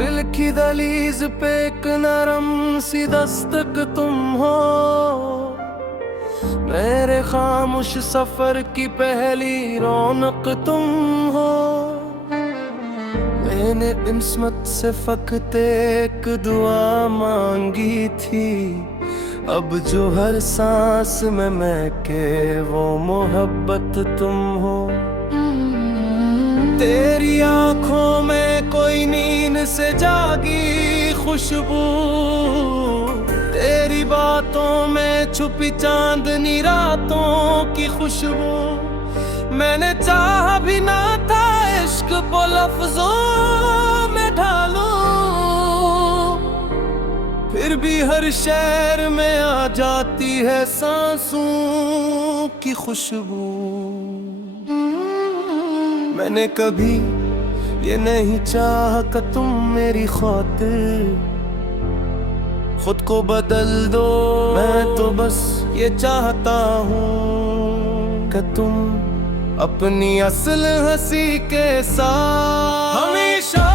दिल की दहलीज पे एक नरम सी दस्तक तुम हो, मेरे खामोश सफर की पहली रौनक तुम हो। मैंने किस्मत से फकत एक दुआ मांगी थी, अब जो हर सांस में महके वो मोहब्बत तुम हो। तेरी आंखों में कोई नींद से जागी खुशबू, तेरी बातों में छुपी चांदनी रातों की खुशबू। मैंने चाहा भी ना था इश्क को लफ्जों में ढालूं, फिर भी हर शहर में आ जाती है सांसों की खुशबू। मैंने कभी ये नहीं चाहा कि तुम मेरी खातिर खुद को बदल दो, मैं तो बस ये चाहता हूँ कि तुम अपनी असल हंसी के साथ हमेशा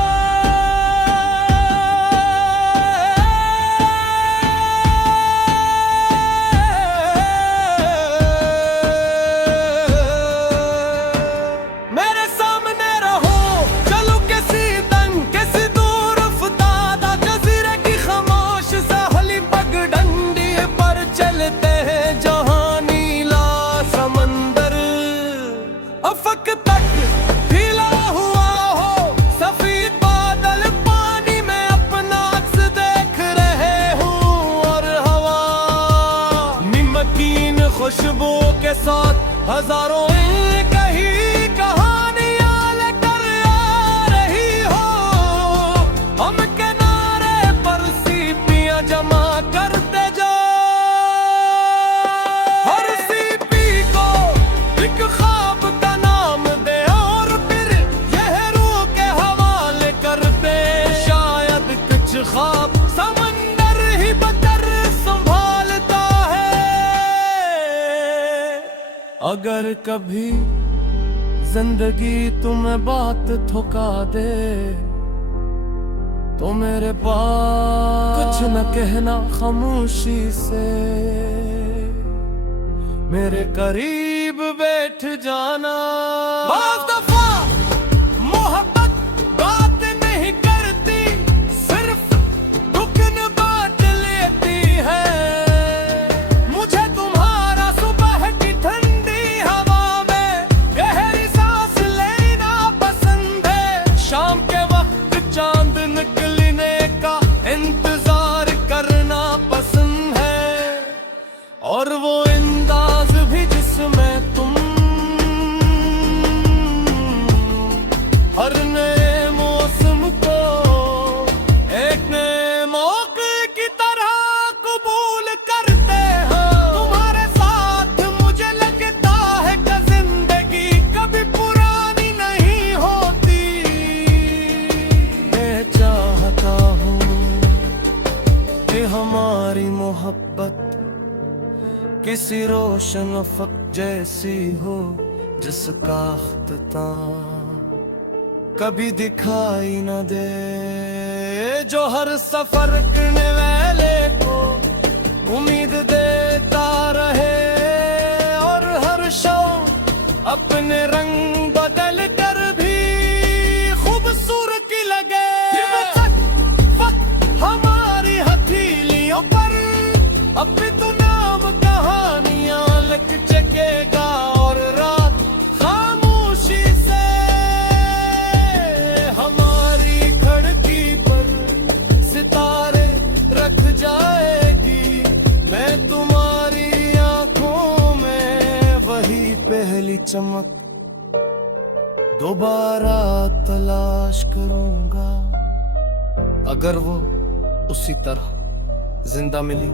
मेरे सामने रहो। चलो किसी दंग किसी दूर अफ्तादा जजीरे की खामोश साहली पगडंडी पर चलते हैं जहां नीला समंदर अफक तक फैला हुआ हो। सफेद बादल पानी में अपना अक्स देख रहे हूँ, और हवा नमकीन खुशबू के साथ हजारों कही कहानियां लेकर आ रही हो। हम किनारे पर सीपियां जमा करते जाओ, हर सीपी को एक ख्वाब का नाम दे और फिर यह रूह के हवाले कर दे। शायद कुछ ख्वाब समंदर ही बदर संभालता है। अगर कभी जिंदगी तुम्हें बात ठुका दे तो मेरे पास कुछ न कहना, खामोशी से मेरे करीब बैठ जाना। बाज़ दफा मोहब्बत बात नहीं करती, सिर्फ दुखन बांट लेती है। मुझे तुम्हारा सुबह की ठंडी हवा में गहरी सांस लेना पसंद है। शाम के वक्त चांद निकलने का इंतजार करना पसंद है, और वो अंदाज भी जिसमें तुम हर नए मौसम को एक नए मौके की तरह कबूल करते हो। तुम्हारे साथ मुझे लगता है कि जिंदगी कभी पुरानी नहीं होती। मैं चाहता हूँ कि हमारी मोहब्बत किसी रोशन अफक जैसी हो, जिसका अख्ताम कभी दिखाई न दे, जो हर सफर करने वाले को उम्मीद देता रहे, और हर शौक अपने रंग बदल कर भी खूबसूरत लगे। वक्त हमारी हथेलियों पर अब भी तो नाम कहानियां लिख चकेगा, और रात खामोशी से हमारी खिड़की पर सितारे रख जाएगी। मैं तुम्हारी आंखों में वही पहली चमक दोबारा तलाश करूंगा। अगर वो उसी तरह जिंदा मिली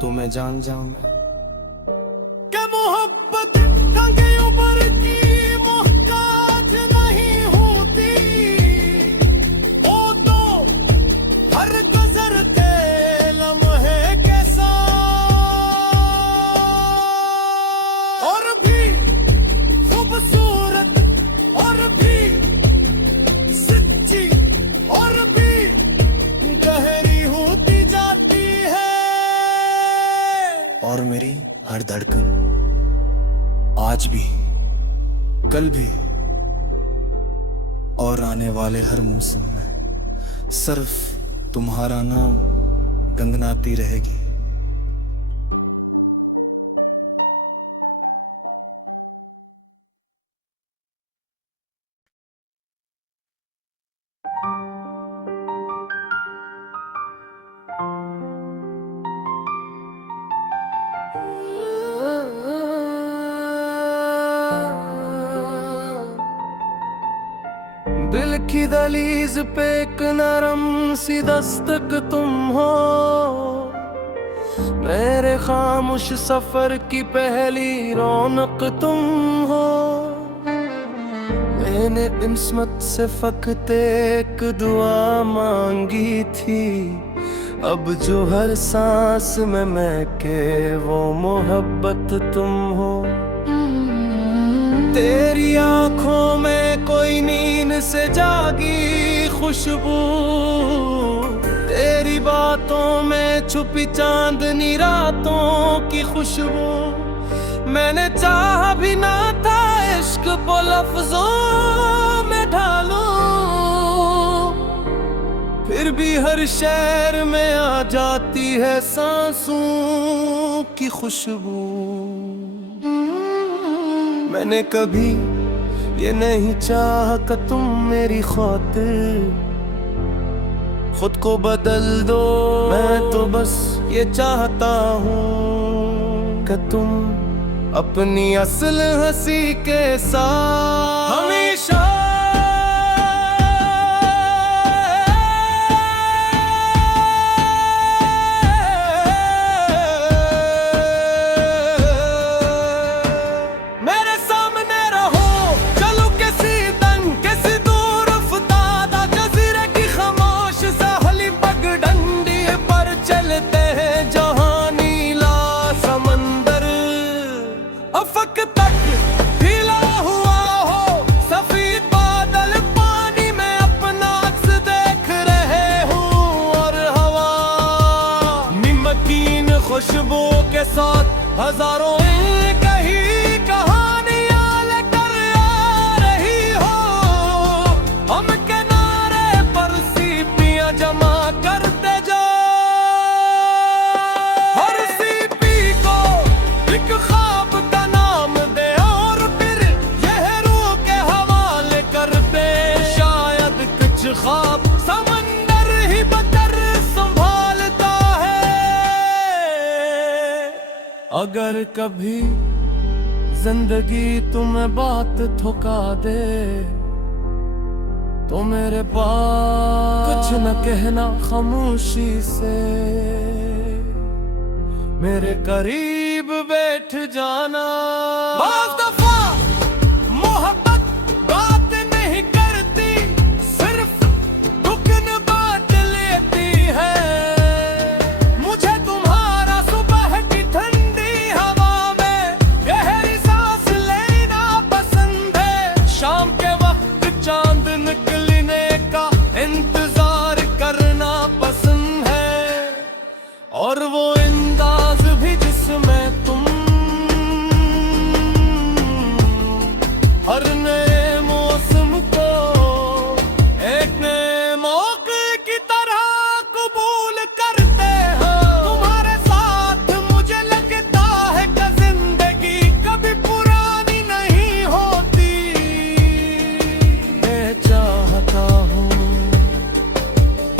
तो मैं जान जाऊंगा कि मोहब्बत टांगे ऊपर की मोहताज नहीं होती। वो तो हर गुजरते लम्हे के साथ और भी खूबसूरत और भी सच्ची और मेरी हर धड़कन, आज भी, कल भी और आने वाले हर मौसम में सिर्फ तुम्हारा नाम गंगनाती रहेगी। दिल की दहलीज पे एक नरम सी दस्तक तुम हो, मेरे खामोश सफर की पहली रौनक तुम हो। मैंने किस्मत से फकत एक दुआ मांगी थी, अब जो हर सांस में महके वो मोहब्बत तुम हो। तेरी आंखों में कोई नींद से जागी खुशबू, तेरी बातों में छुपी चांदनी रातों की खुशबू। मैंने चाहा भी ना था इश्क को लफ्जों में ढालूं, फिर भी हर शहर में आ जाती है सांसों की खुशबू। मैंने कभी ये नहीं चाहा कि तुम मेरी खातिर खुद को बदल दो, मैं तो बस ये चाहता हूँ कि तुम अपनी असल हंसी के साथ हमेशा खुशबू के साथ हजारों कही कहानियां लेकर आ रही हो। हम किनारे पर सीपियां जमा करते जाओ, हर सीपी को एक ख्वाब का नाम दे और फिर यह रूह के हवाले कर दे। शायद कुछ ख्वाब समंदर ही बदर संभालता है। अगर कभी जिंदगी तुम्हें बात ठुका दे तो मेरे पास कुछ न कहना खामोशी से, मेरे करीब बैठ जाना। बात दफा मोहब्बत बात नहीं करती, सिर्फ दुखन बांट लेती है। मुझे तुम्हारा सुबह की ठंडी हवा में गहरी सांस लेना पसंद है। शाम के वक्त चांद निकलने का इंतजार करना पसंद है, और वो अंदाज भी जिसमें तुम हर नए मौसम को एक नए मौके की तरह कबूल करते हो। तुम्हारे साथ मुझे लगता है कि जिंदगी कभी पुरानी नहीं होती। मैं चाहता हूँ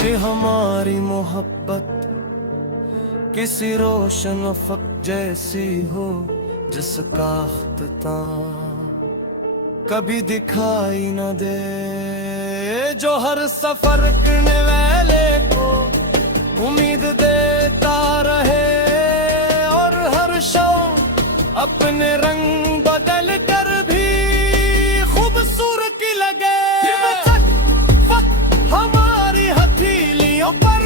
कि हमारी मोहब्बत किसी रोशन अफक जैसी हो, जिसका अख्ताम कभी दिखाई न दे, जो हर सफर करने वाले को उम्मीद देता रहे, और हर शौक अपने रंग बदल कर भी खूबसूरती लगे। हमारी हथेलियों पर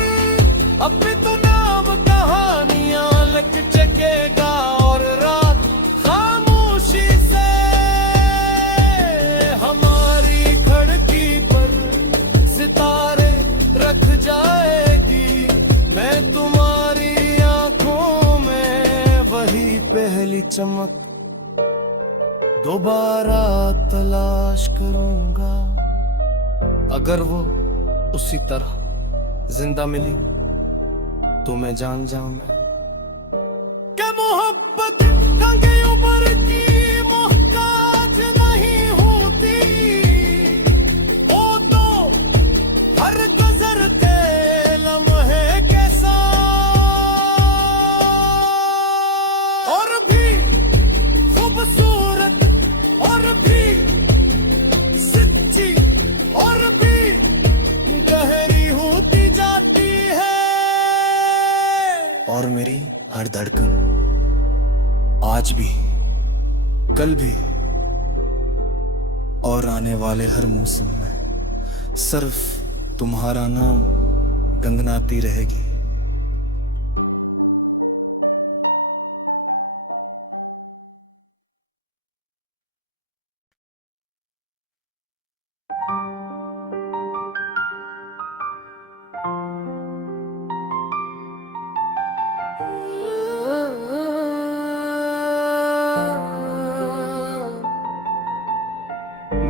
अब भी तो नाम कहानियां लिख चकेगा, और रात खामोशी से हमारी खिड़की पर सितारे रख जाएगी। मैं तुम्हारी आंखों में वही चमक दोबारा तलाश करूंगा। अगर वो उसी तरह जिंदा मिली तो मैं जान जाऊंगा कि मोहब्बत टांगे ऊपर की मोहताज नहीं होती। वो तो हर गुजरते लम्हे के साथ और भी खूबसूरत और भी सच्ची और भी गहरी होती जाती है। और मेरी हर धड़कन आज भी, कल भी और आने वाले हर मौसम में सिर्फ तुम्हारा नाम गंगनाती रहेगी।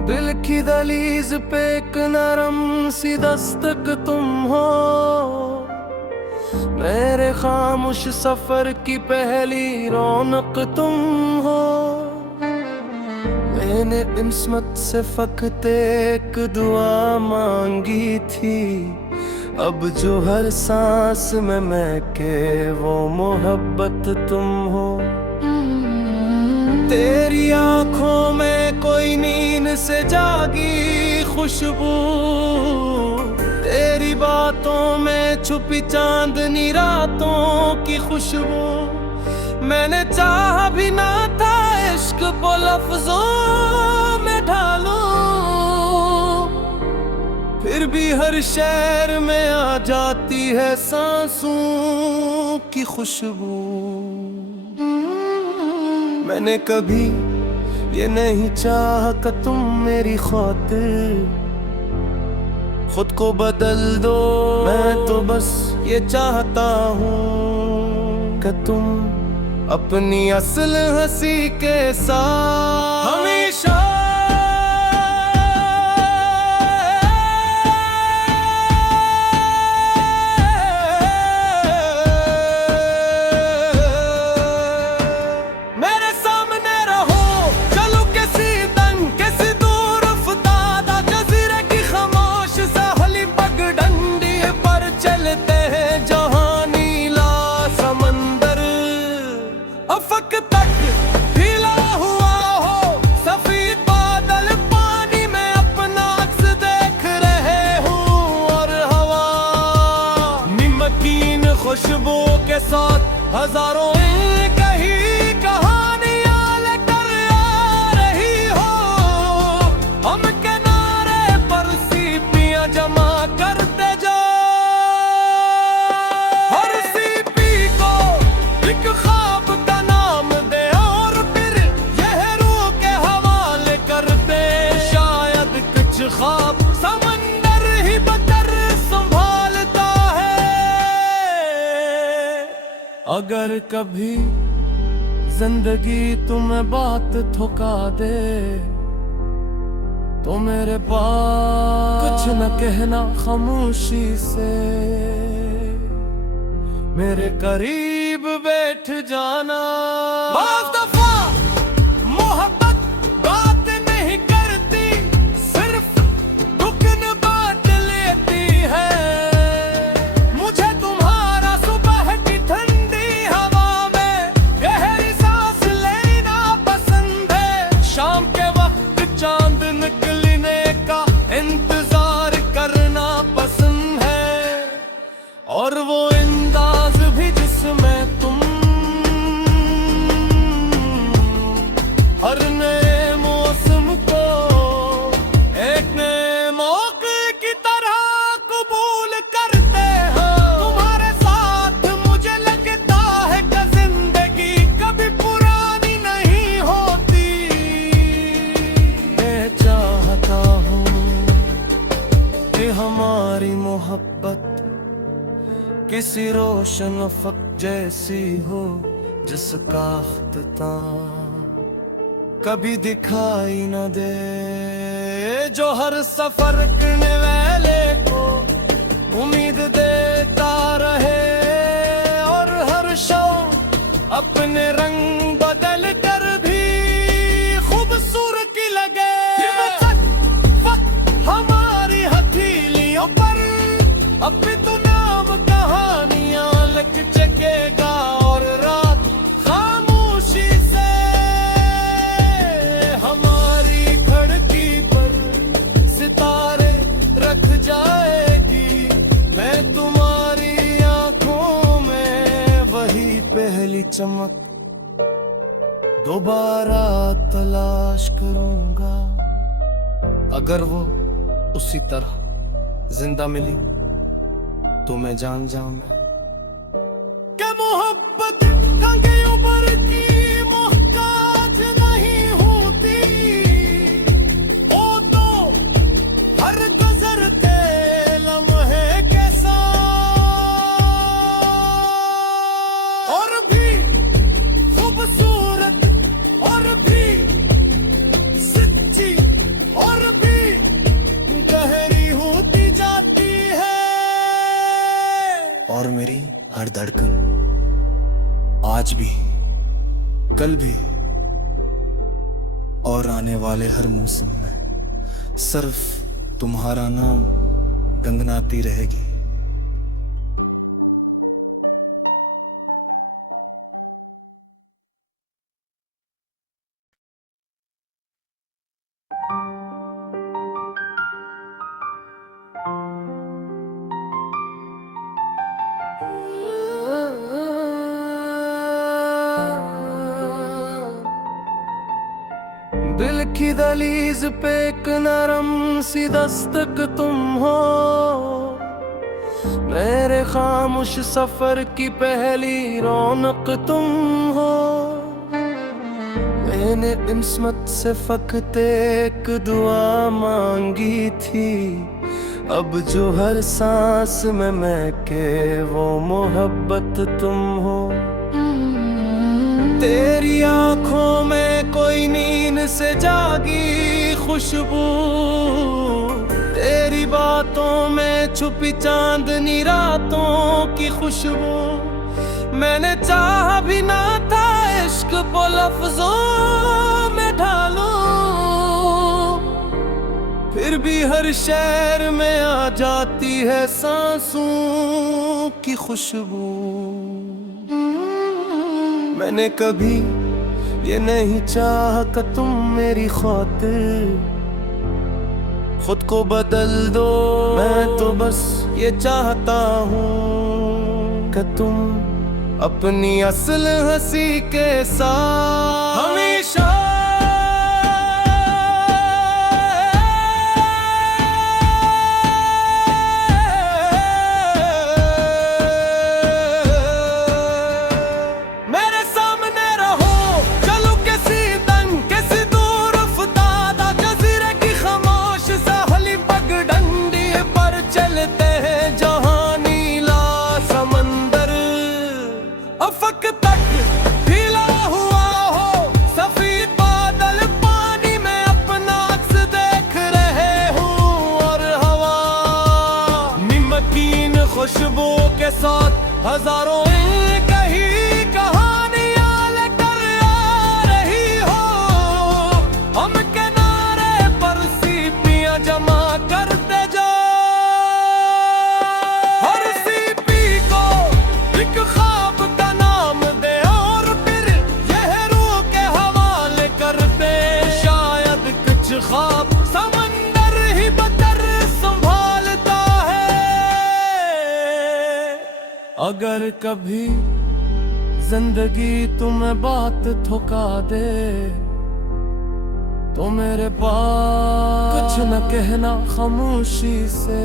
दिल की दहलीज पे एक नरम सी दस्तक तुम हो। मेरे खामोश सफर की पहली रौनक तुम हो। मैंने किस्मत से फकत एक दुआ मांगी थी। अब जो हर सांस में महके वो मोहब्बत तुम हो। तेरी आंखों में कोई नींद से जागी खुशबू। तेरी बातों में छुपी चांदनी रातों की खुशबू। मैंने चाहा भी ना था इश्क को लफ्जों में ढालूं, फिर भी हर शहर में आ जाती है सांसों की खुशबू। मैंने कभी ये नहीं चाहा कि तुम मेरी खातिर खुद को बदल दो। मैं तो बस ये चाहता हूँ कि तुम अपनी असल हंसी के साथ हमेशा खुशबू के साथ हजारों कही कहानियां लेकर आ रही हो। हम किनारे पर सीपियां जमा करते जाओ। हर सीपी को एक ख्वाब का नाम दे और फिर यह रूह के हवाले कर दे। शायद कुछ ख्वाब समंदर ही बतर संभालता है। अगर कभी जिंदगी तुम्हें बात ठुका दे तो मेरे पास कुछ न कहना खामोशी से। मेरे करीब बैठ जाना। बाज़ दफा मोहब्बत बात नहीं करती, सिर्फ रुकन बात लेती है। मुझे तुम्हारा सुबह की ठंडी हवा में गहरी सांस लेना पसंद है। शाम के वक्त चांद निकलने का इंतजार करना पसंद है। और वो अंदाज भी जिसमें तुम हर नए मौसम को एक नए मौके की तरह कबूल करते हो। तुम्हारे साथ मुझे लगता है कि जिंदगी कभी पुरानी नहीं होती। मैं चाहता हूँ कि हमारी मोहब्बत किसी रोशन अफक जैसी हो, जिसका अख्ताम कभी दिखाई न दे, जो हर सफर करने वाले को उम्मीद देता रहे और हर शौक अपने रंग बदल कर भी खूबसूरत लगे। वक्त हमारी हथेलियों पर अब भी तो नाम कहानियां लिख चकेगा और रात खामोशी से हमारी खिड़की पर सितारे रख जाएगी। मैं तुम्हारी आंखों में वही पहली चमक दोबारा तलाश करूंगा। अगर वो उसी तरह जिंदा मिली तो मैं जान जाऊंगा कि मोहब्बत कंगे ऊपर की मोहताज नहीं होती। वो तो हर गुजरते लम्हे के साथ और भी खूबसूरत और भी सच्ची और भी गहरी होती जाती है। और मेरी हर धड़कन आज भी, कल भी और आने वाले हर मौसम में सिर्फ तुम्हारा नाम गंगनाती रहेगी। दिल की दहलीज पे एक नरम सी दस्तक तुम हो, मेरे खामोश सफर की पहली रौनक तुम हो। मैंने किस्मत से फकत एक दुआ मांगी थी, अब जो हर सांस में महके वो मोहब्बत तुम हो। तेरी आंखों में कोई नींद से जागी खुशबू, तेरी बातों में छुपी चांदनी रातों की खुशबू। मैंने चाहा भी ना था इश्क को लफ्जों में ढालूं, फिर भी हर शहर में आ जाती है सांसों की खुशबू। मैंने कभी ये नहीं चाहा कि तुम मेरी खातिर खुद को बदल दो, मैं तो बस ये चाहता हूँ कि तुम अपनी असल हंसी के साथ हमेशा खुशबू के साथ हजारों कही कहानियां लेकर आ रही हो। हम किनारे पर सीपियां जमा करते जाओ, हर सीपी को एक ख्वाब का नाम दे और फिर यह रूह के हवाले कर दे। शायद कुछ ख्वाब समंदर ही बदर संभालता है। अगर कभी जिंदगी तुम्हें बात ठुका दे तो मेरे पास कुछ न कहना खामोशी से,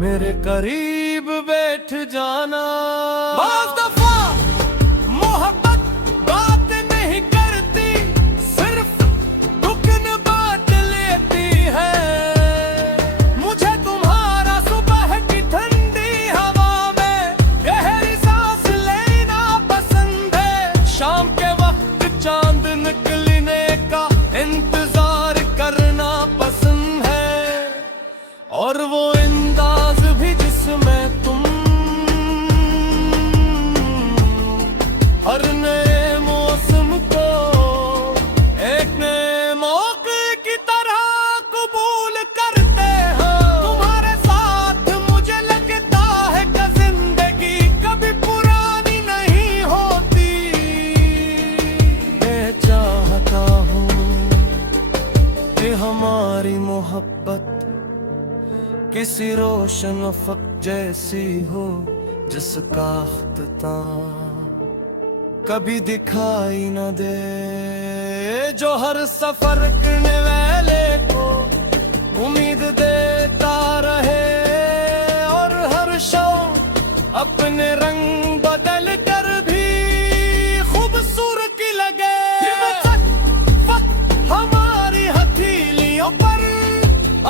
मेरे करीब बैठ जाना। बाज़ दफा मोहब्बत बात नहीं करती, सिर्फ रुकन बात लेती है। मुझे तुम्हारा सुबह की ठंडी हवा में गहरी सांस लेना किसी रोशन अफक जैसी हो जिसका अख्ताम कभी दिखाई न दे, जो हर सफर करने वाले को उम्मीद देता रहे और हर शौक अपने रंग बदल कर भी खूबसूरत लगे। हमारी हथेलियों पर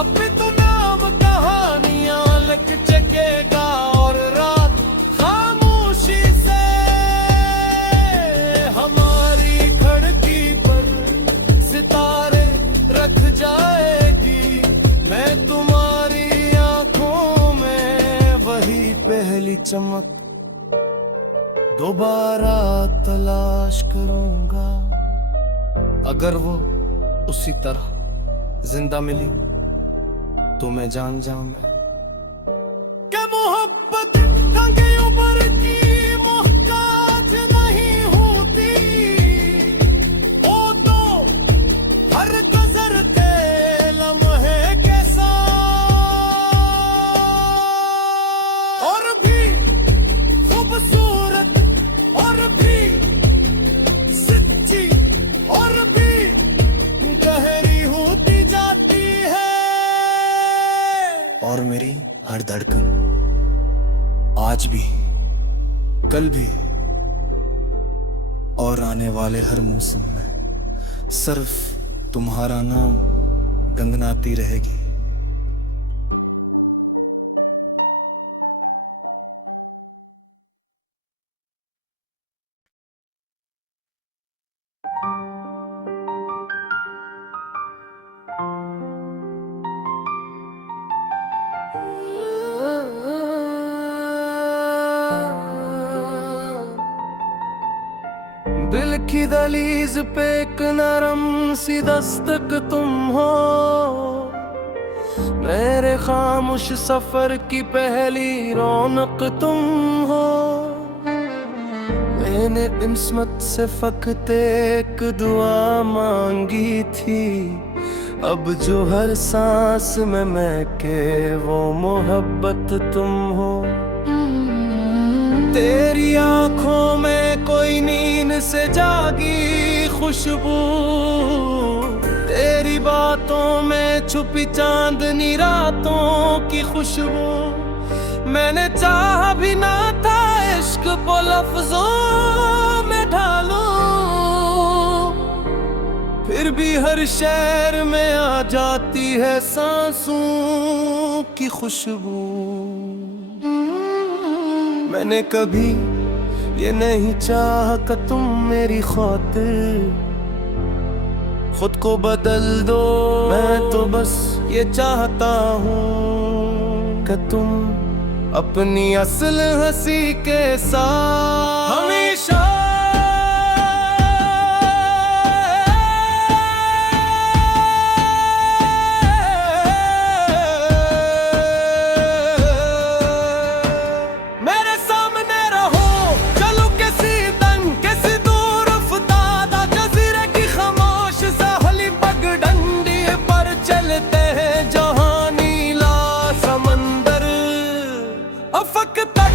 अब तो नाम कहानियां लिख चकेगा और रात खामोशी से हमारी खिड़की पर सितारे रख जाएगी। मैं तुम्हारी आंखों में वही पहली चमक दोबारा तलाश करूंगा। अगर वो उसी तरह जिंदा मिली तो मैं जान जाऊंगा क्या मोहब्बत टांगे ऊपर की मोहताज नहीं होती। वो तो हर गुजरते लम्हे के साथ और भी खूबसूरत और भी सच्ची और भी गहरी होती जाती है। और मेरी हर धड़कन आज भी, कल भी और आने वाले हर मौसम में सिर्फ तुम्हारा नाम गंगनाती रहेगी। दिल की दहलीज पे एक नरम सी दस्तक तुम हो, मेरे खामोश सफर की पहली रौनक तुम हो। मैंने किस्मत से फकते एक दुआ मांगी थी, अब जो हर सांस में महके वो मोहब्बत तुम हो। तेरी आंखों में कोई नींद से जागी खुशबू, तेरी बातों में छुपी चांदनी रातों की खुशबू। मैंने चाहा भी ना था इश्क को लफ्जों में ढालूं, फिर भी हर शहर में आ जाती है सांसों की खुशबू। मैंने कभी ये नहीं चाहा कि तुम मेरी खातिर खुद को बदल दो, मैं तो बस ये चाहता हूँ कि तुम अपनी असल हंसी के साथ हमेशा अफक तक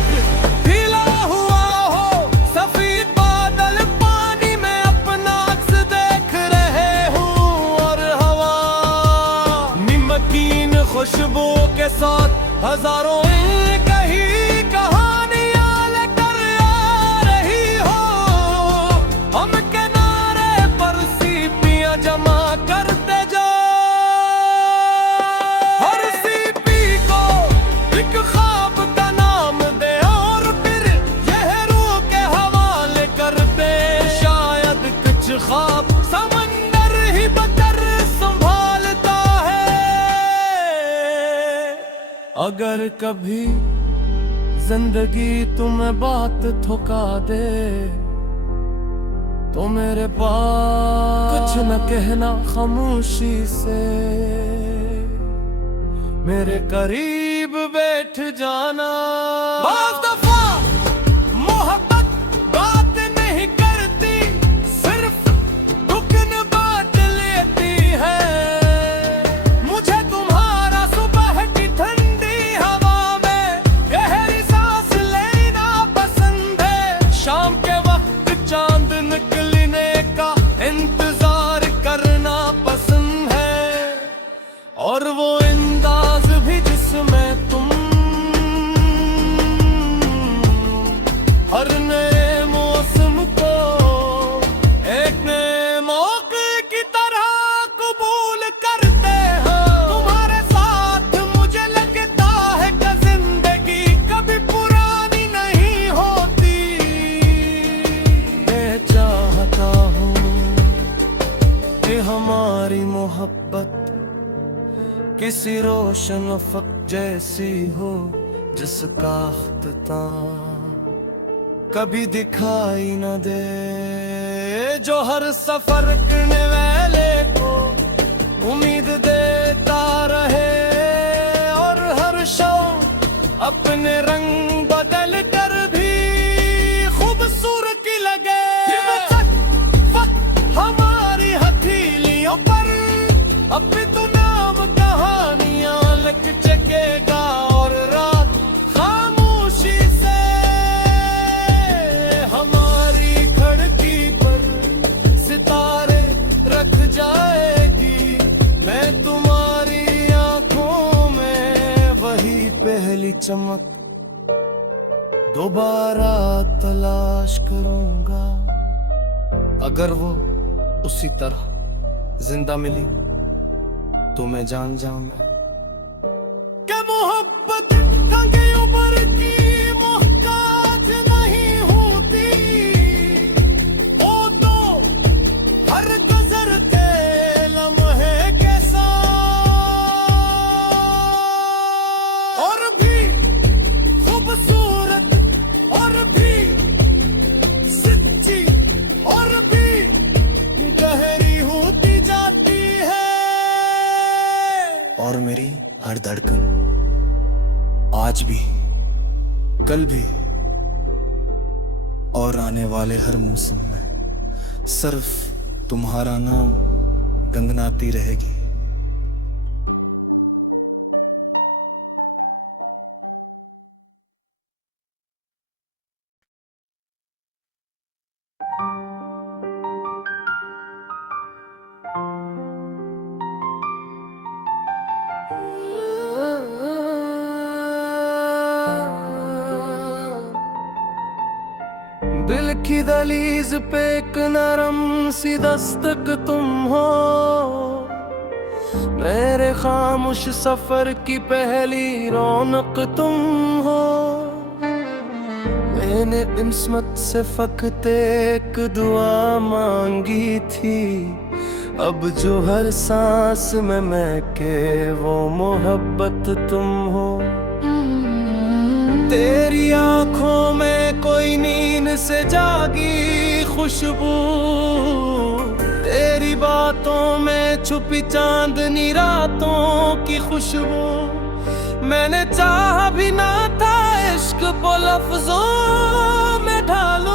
ढीला हुआ हो सफेद बादल, पानी में अपना अक्स देख रहे हूँ। और हवा नमकीन खुशबू के साथ हजारों कही कहानियां लेकर आ रही हो। हम किनारे पर सीपियां जमा करते जाओ, हर सीपी को एक ख्वाब ख्वाब समंदर ही बकर संभालता है। अगर कभी जिंदगी तुम्हें बात ठुका दे तो मेरे पास कुछ न कहना, खामोशी से मेरे करीब बैठ जाना। बात दफा मोहब्बत बात नहीं करती, सिर्फ रुकन बात लेती है। मुझे तुम्हारा सुबह की ठंडी किसी रोशन अफक जैसी हो जिसका अख्ताम कभी दिखाई न दे, जो हर सफर करने वाले को उम्मीद देता रहे और हर शौक अपने रंग बदल कर भी खूबसूरती लगे। हमारी हथेलियों पर अब भी तो नाम कहानियां लिख चकेगा और रात खामोशी से हमारी खिड़की पर सितारे रख जाएगी। मैं तुम्हारी आंखों में वही पहली चमक दोबारा तलाश करूंगा। अगर वो उसी तरह जिंदा मिली तो मैं जान जाऊंगा क्या मोहब्बत टांगे ऊपर की मोहताज नहीं होती। वो तो हर गुजरते लम्हे के साथ और भी खूबसूरत और भी सच्ची और भी गहरी होती जाती है। और मेरी हर धड़कन आज भी, कल भी और आने वाले हर मौसम में सिर्फ तुम्हारा नाम गंगनाती रहेगी। दिल की दहलीज पे एक नरम सी दस्तक तुम हो, मेरे खामोश सफर की पहली रौनक तुम हो। मैंने किस्मत से फकते एक दुआ मांगी थी, अब जो हर सांस में महके वो मोहब्बत तुम हो। तेरी आंखों में कोई नींद से जागी खुशबू, तेरी बातों में छुपी चांदनी रातों की खुशबू। मैंने चाहा भी ना था इश्क को लफ्जों में ढालूं,